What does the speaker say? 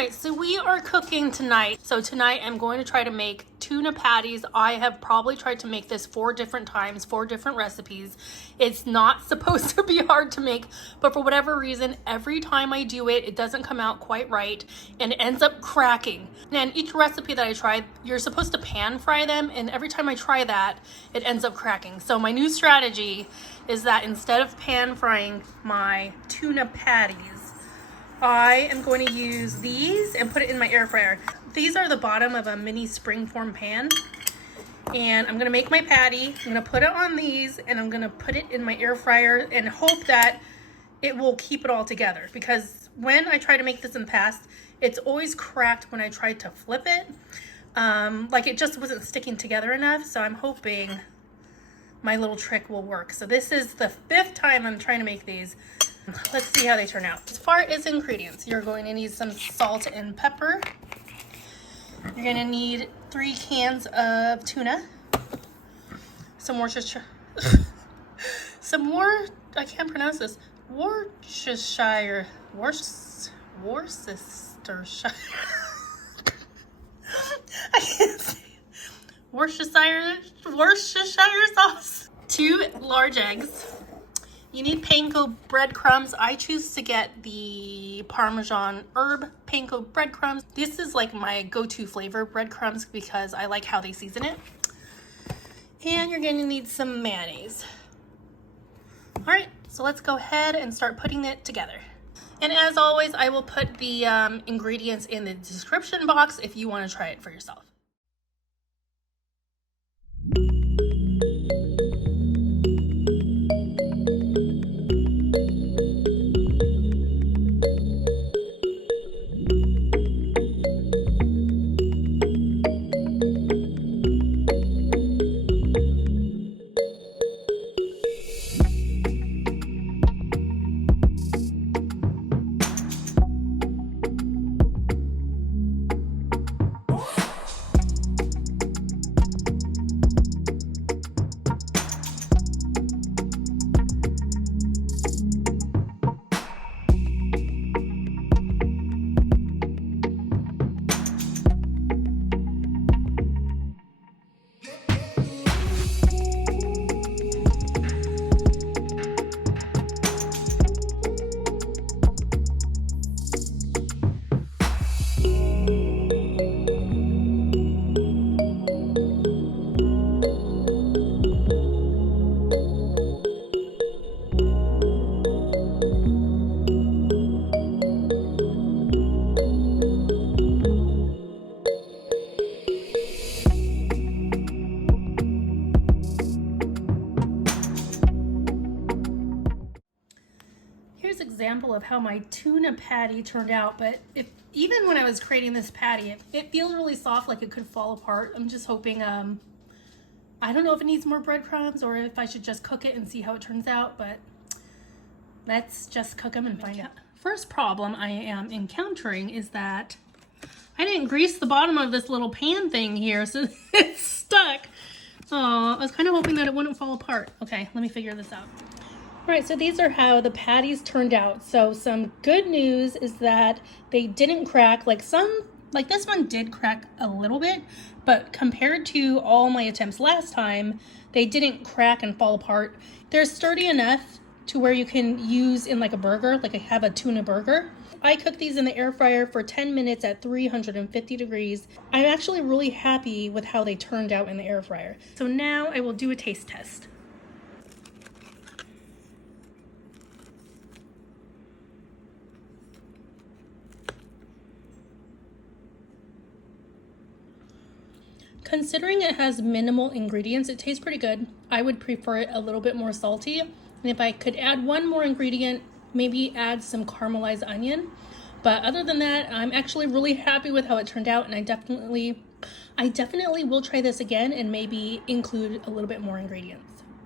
right, so we are cooking tonight. So tonight I'm going to try to make tuna patties. I have probably tried to make this 4 different times, 4 different recipes. It's not supposed to be hard to make, but for whatever reason, every time I do it, it doesn't come out quite right and it ends up cracking. And each recipe that I try, you're supposed to pan fry them, and every time I try that, it ends up cracking. So my new strategy is that instead of pan frying my tuna patties, I am going to use these and put it in my air fryer. These are the bottom of a mini springform pan. And I'm gonna make my patty. I'm gonna put it on these and I'm gonna put it in my air fryer and hope that it will keep it all together. Because when I try to make this in the past, it's always cracked when I tried to flip it. Like it just wasn't sticking together enough. So I'm hoping my little trick will work. So this is the 5th time I'm trying to make these. Let's see how they turn out. As far as ingredients, you're going to need some salt and pepper. You're going to need 3 cans of tuna, some Worcestershire, I can't pronounce this, Worcestershire, Worcestershire, I can't say it. Worcestershire sauce, 2 large eggs. You need panko breadcrumbs. I choose to get the Parmesan herb panko breadcrumbs. This is like my go-to flavor breadcrumbs because I like how they season it. And you're gonna need some mayonnaise. All right, so let's go ahead and start putting it together. And as always, I will put the ingredients in the description box if you wanna try it for yourself. Example of how my tuna patty turned out, but even when I was creating this patty, it feels really soft, like it could fall apart. I'm just hoping, I don't know if it needs more breadcrumbs or if I should just cook it and see how it turns out, but let's just cook them and find out. First problem I am encountering is that I didn't grease the bottom of this little pan thing here, so it's stuck. Oh, I was kind of hoping that it wouldn't fall apart. Okay, let me figure this out. All right, so these are how the patties turned out. So some good news is that they didn't crack. Like this one did crack a little bit, but compared to all my attempts last time, they didn't crack and fall apart. They're sturdy enough to where you can use in like a burger, like I have a tuna burger. I cooked these in the air fryer for 10 minutes at 350 degrees. I'm actually really happy with how they turned out in the air fryer. So now I will do a taste test. Considering it has minimal ingredients, it tastes pretty good. I would prefer it a little bit more salty. And if I could add one more ingredient, maybe add some caramelized onion. But other than that, I'm actually really happy with how it turned out, and I definitely will try this again and maybe include a little bit more ingredients.